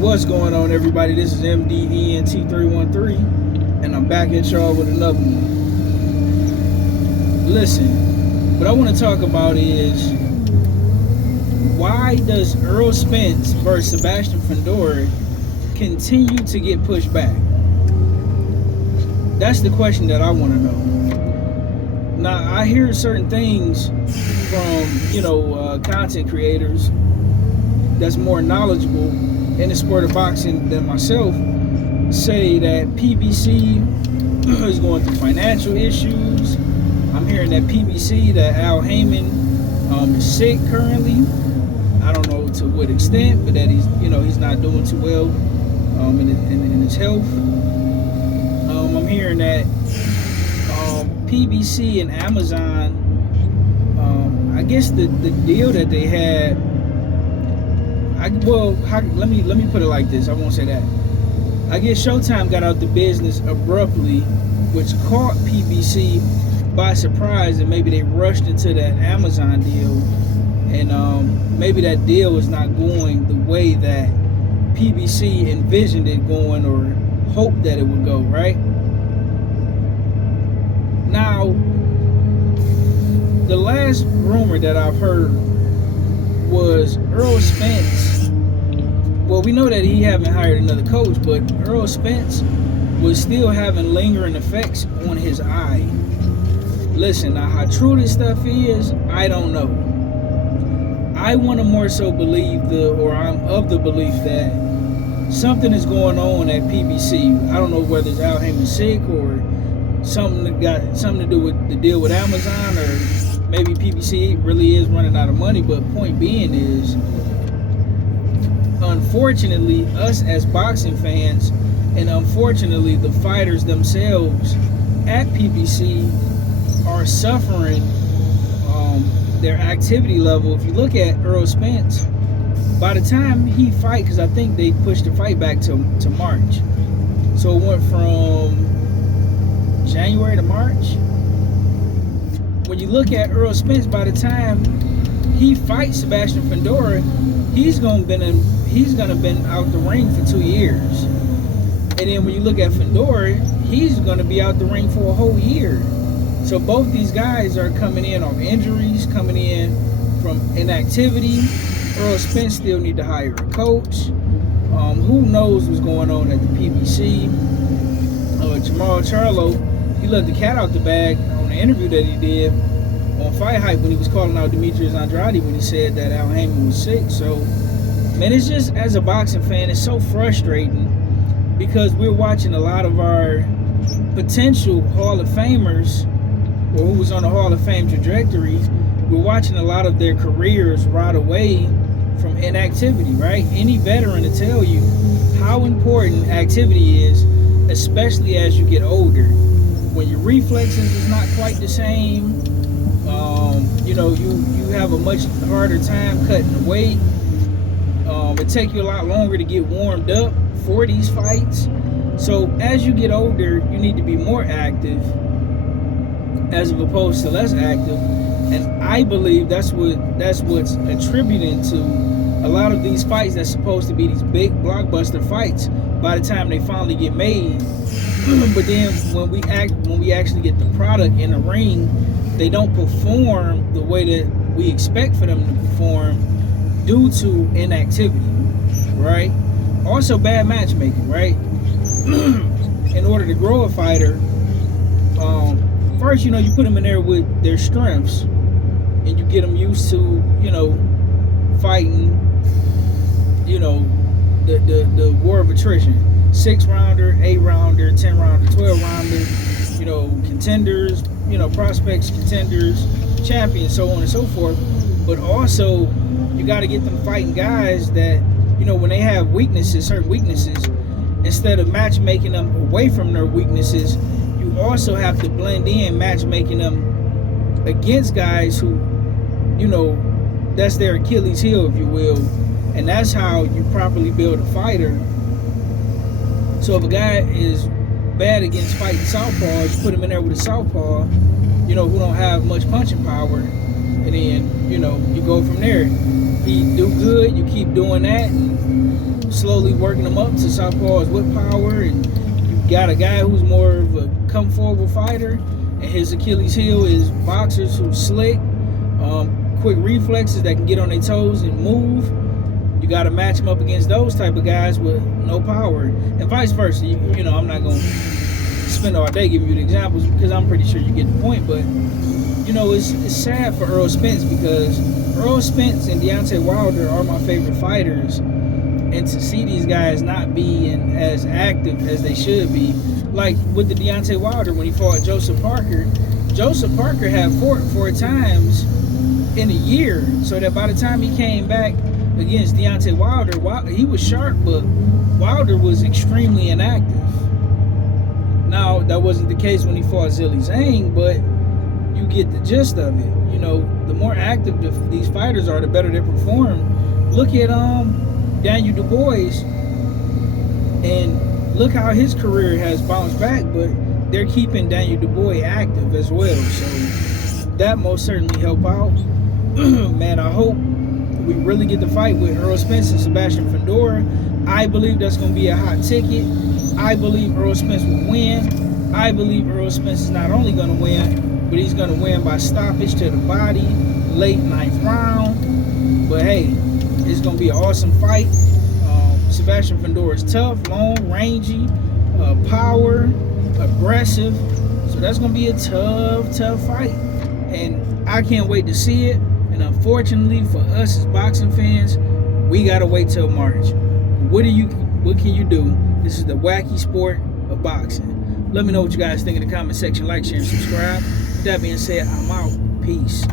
What's going on, everybody? This is MDENT313, and I'm back at y'all with another one. Listen, what I want to talk about is why does Errol Spence versus Sebastian Fundora continue to get pushed back? That's the question that I want to know. Now, I hear certain things from, content creators that's more knowledgeable in the sport of boxing than myself say that PBC is going through financial issues. I'm hearing that PBC, that Al Heyman is sick currently. I don't know to what extent, but that he's not doing too well in his health. I'm hearing that PBC and Amazon, I guess the deal that they had. Let me put it like this. I won't say that. I guess Showtime got out the business abruptly, which caught PBC by surprise, and maybe they rushed into that Amazon deal, and maybe that deal is not going the way that PBC envisioned it going or hoped that it would go, right? Now, the last rumor that I've heard was Errol Spence. Well, we know that he haven't hired another coach, but Errol Spence was still having lingering effects on his eye. Listen, now how true this stuff is, I don't know. I want to more so believe I'm of the belief that something is going on at PBC. I don't know whether it's Al Heyman sick or something that got something to do with the deal with Amazon, or maybe PBC really is running out of money. But point being is, unfortunately, us as boxing fans, and unfortunately the fighters themselves at PBC are suffering their activity level. If you look at Errol Spence, by the time he fight, because I think they pushed the fight back to March, so it went from January to March. When you look at Errol Spence, by the time he fights Sebastian Fundora, he's gonna been out the ring for 2 years. And then when you look at Fundora, he's gonna be out the ring for a whole year. So both these guys are coming in on injuries, coming in from inactivity. Errol Spence still need to hire a coach. Who knows what's going on at the PBC? Jamal Charlo, he let the cat out the bag on the interview that he did on Fight Hype when he was calling out Demetrius Andrade when he said that Al Heyman was sick. So, man, it's just, as a boxing fan, it's so frustrating because we're watching a lot of our potential Hall of Famers, or who was on the Hall of Fame trajectory, we're watching a lot of their careers rot away from inactivity, right? Any veteran to tell you how important activity is, especially as you get older. When your reflexes is not quite the same, you have a much harder time cutting the weight. It takes you a lot longer to get warmed up for these fights. So as you get older, you need to be more active as opposed to less active. And I believe that's what's attributing to a lot of these fights that's supposed to be these big blockbuster fights by the time they finally get made. But then when we actually get the product in the ring, they don't perform the way that we expect for them to perform due to inactivity, right? Also bad matchmaking, right? In order to grow a fighter, first, you put them in there with their strengths, and you get them used to, fighting, the war of attrition. 6-rounder, 8-rounder, 10-rounder, 12-rounder, contenders, prospects, contenders, champions, so on and so forth. But also, you got to get them fighting guys that, when they have weaknesses, certain weaknesses, instead of matchmaking them away from their weaknesses, you also have to blend in matchmaking them against guys who, that's their Achilles heel, if you will. And that's how you properly build a fighter. So if a guy is bad against fighting southpaws, you put him in there with a southpaw, who don't have much punching power, and then, you go from there. He do good, you keep doing that, and slowly working him up to southpaws with power, and you got a guy who's more of a come forward fighter, and his Achilles heel is boxers who slick, quick reflexes that can get on their toes and move. You got to match him up against those type of guys with no power, and vice versa. You know, I'm not going to spend all day giving you the examples because I'm pretty sure you get the point, but you know, it's sad for Errol Spence because Errol Spence and Deontay Wilder are my favorite fighters, and to see these guys not being as active as they should be, like with the Deontay Wilder when he fought Joseph Parker had fought 4 times in a year, so that by the time he came back against Deontay Wilder, he was sharp, but Wilder was extremely inactive. Now, that wasn't the case when he fought Zhilei Zhang, but you get the gist of it. You know, the more active these fighters are, the better they perform. Look at Daniel Dubois, and look how his career has bounced back, but they're keeping Daniel Dubois active as well. So that most certainly help out. Man, I hope we really get the fight with Errol Spence and Sebastian Fundora. I believe that's going to be a hot ticket. I believe Errol Spence will win. I believe Errol Spence is not only going to win, but he's going to win by stoppage to the body, late 9th round. But hey, it's going to be an awesome fight. Sebastian Fundora is tough, long, rangy, power, aggressive. So that's going to be a tough fight. And I can't wait to see it. And unfortunately for us as boxing fans, we gotta wait till March. What can you do? This is the wacky sport of boxing. Let me know what you guys think in the comment section. Like, share, and subscribe. With that being said, I'm out. Peace.